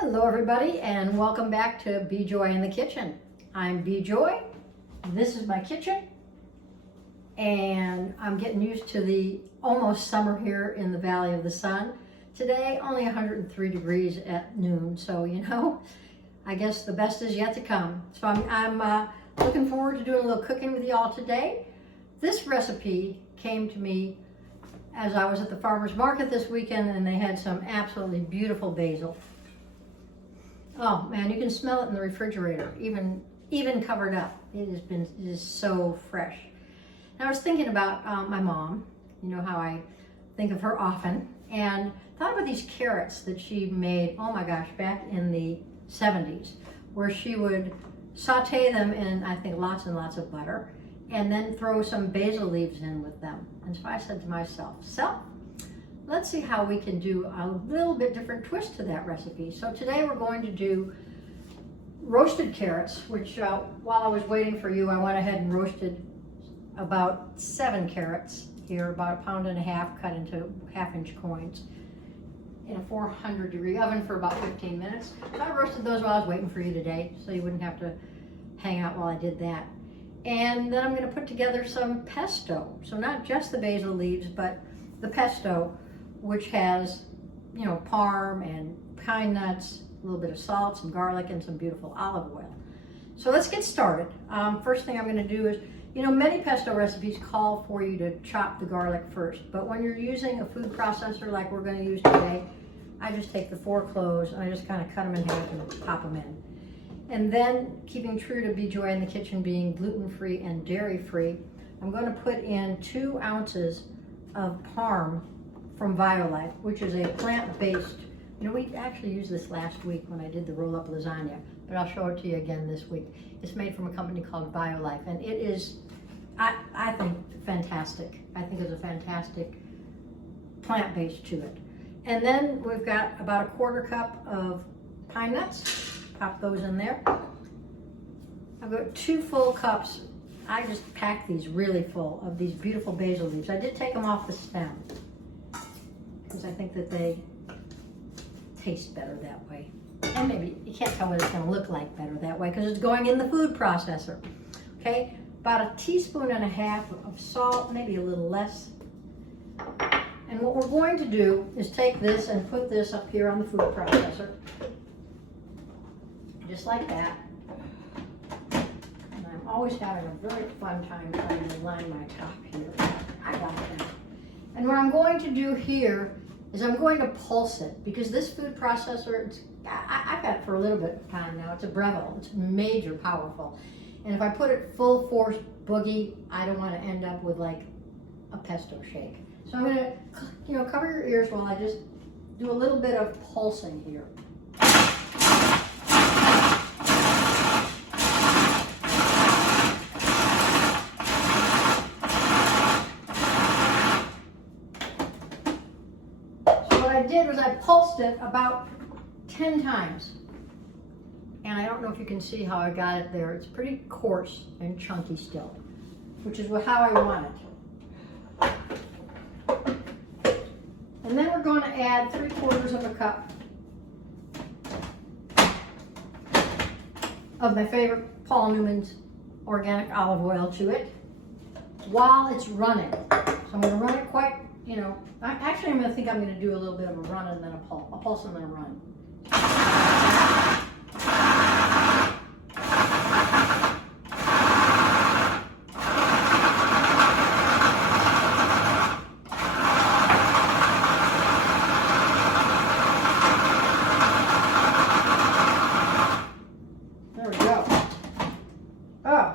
Hello everybody and welcome back to Be Joy in the Kitchen. I'm Be Joy, this is my kitchen, and I'm getting used to the almost summer here in the Valley of the Sun. Today only 103 degrees at noon, so you know, I guess the best is yet to come. So I'm looking forward to doing a little cooking with y'all today. This recipe came to me as I was at the farmer's market this weekend, and they had some absolutely beautiful basil. Oh man, you can smell it in the refrigerator, even covered up. It is so fresh. And I was thinking about my mom, you know how I think of her often, and thought about these carrots that she made, oh my gosh, back in the 70s, where she would saute them in, I think, lots and lots of butter, and then throw some basil leaves in with them. And so I said to myself, let's see how we can do a little bit different twist to that recipe. So today we're going to do roasted carrots, which while I was waiting for you, I went ahead and roasted about 7 carrots here, about 1.5 pounds cut into 1/2-inch coins in a 400-degree oven for about 15 minutes. So I roasted those while I was waiting for you today, so you wouldn't have to hang out while I did that. And then I'm going to put together some pesto. So not just the basil leaves, but the pesto, which has, you know, parm and pine nuts, a little bit of salt, some garlic, and some beautiful olive oil. So let's get started. First thing I'm going to do is, you know, many pesto recipes call for you to chop the garlic first, but when you're using a food processor like we're going to use today, I just take the 4 cloves and I just kind of cut them in half and pop them in. And then, keeping true to Be Joy in the Kitchen being gluten-free and dairy-free, I'm going to put in 2 ounces of parm from Violife, which is a plant-based, you know, we actually used this last week when I did the roll-up lasagna, but I'll show it to you again this week. It's made from a company called Violife, and it is, I think, fantastic. I think it's a fantastic plant-based to it. And then we've got about 1/4 cup of pine nuts. Pop those in there. I've got 2 full cups. I just packed these really full of these beautiful basil leaves. I did take them off the stem because I think that they taste better that way. And maybe you can't tell what it's going to look like better that way because it's going in the food processor. Okay, about 1.5 teaspoons of salt, maybe a little less. And what we're going to do is take this and put this up here on the food processor. Just like that. And I'm always having a very fun time trying to line my top here. I got that. And what I'm going to do here is I'm going to pulse it because this food processor, I've got it for a little bit of time now. It's a Breville. It's major powerful. And if I put it full force boogie, I don't want to end up with like a pesto shake. So I'm going to, you know, cover your ears while I just do a little bit of pulsing here. I did was I pulsed it about 10 times. And I don't know if you can see how I got it there. It's pretty coarse and chunky still, which is how I want it. And then we're going to add 3/4 cup of my favorite Paul Newman's organic olive oil to it while it's running. So I'm going to run it quite, you know, actually I'm going to do a little bit of a run and then a pulse and then a run. There we go. Oh,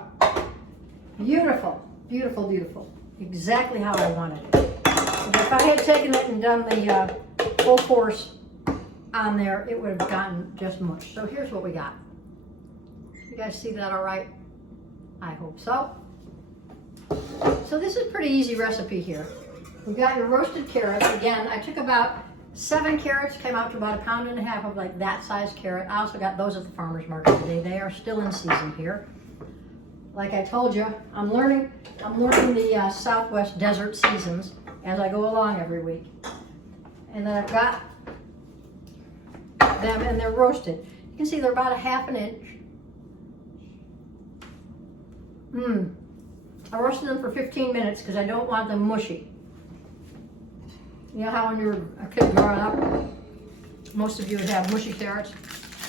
beautiful, beautiful, beautiful. Exactly how I wanted it. If I had taken it and done the full force on there, it would have gotten just mush. So here's what we got. You guys see that all right? I hope so. So this is a pretty easy recipe here. We've got your roasted carrots. Again, I took about 7 carrots, came out to about 1.5 pounds of like that size carrot. I also got those at the farmer's market today. They are still in season here. Like I told you, I'm learning the Southwest desert seasons as I go along every week. And then I've got them, and they're roasted. You can see they're about a half an inch. I roasted them for 15 minutes because I don't want them mushy. You know how when you were a kid growing up, most of you would have mushy carrots?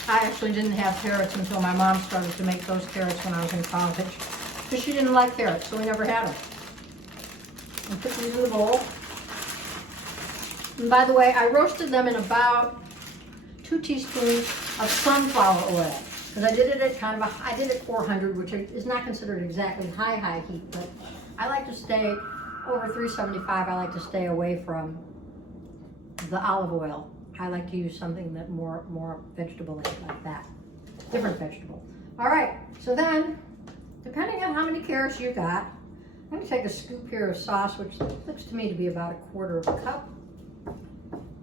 I actually didn't have carrots until my mom started to make those carrots when I was in college. Because she didn't like carrots, so we never had them. And put these in the bowl. And by the way, I roasted them in about 2 teaspoons of sunflower oil. Because I did it at I did it 400, which is not considered exactly high heat, but I like to stay over 375. I like to stay away from the olive oil. I like to use something that more vegetable like that, different vegetable. All right, so then, depending on how many carrots you got, I'm going to take a scoop here of sauce, which looks to me to be about 1/4 of a cup.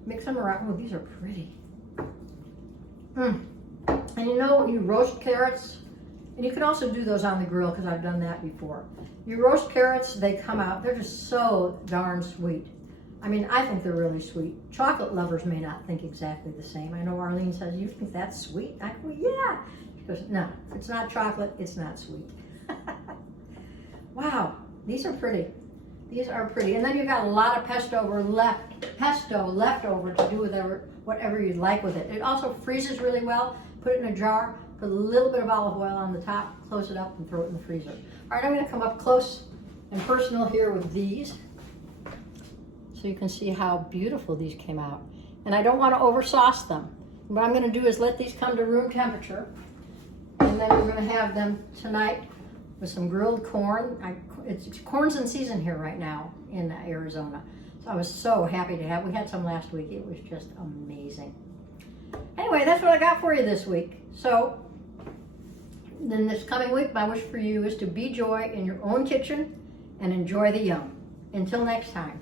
Mix them around. Oh, these are pretty. And you know, when you roast carrots, and you can also do those on the grill because I've done that before. You roast carrots, they come out, they're just so darn sweet. I mean, I think they're really sweet. Chocolate lovers may not think exactly the same. I know Arlene says, you think that's sweet? I go, yeah. She goes, no, if it's not chocolate, it's not sweet. Wow, these are pretty. These are pretty. And then you've got a lot of pesto left over to do whatever you'd like with it. It also freezes really well. Put it in a jar, put a little bit of olive oil on the top, close it up, and throw it in the freezer. All right, I'm going to come up close and personal here with these, so you can see how beautiful these came out. And I don't want to over sauce them. What I'm going to do is let these come to room temperature, and then we're going to have them tonight with some grilled corn. It's corn's in season here right now in Arizona. So I was so happy to have. We had some last week. It was just amazing. Anyway, that's what I got for you this week. So then this coming week, my wish for you is to be joy in your own kitchen and enjoy the yum. Until next time.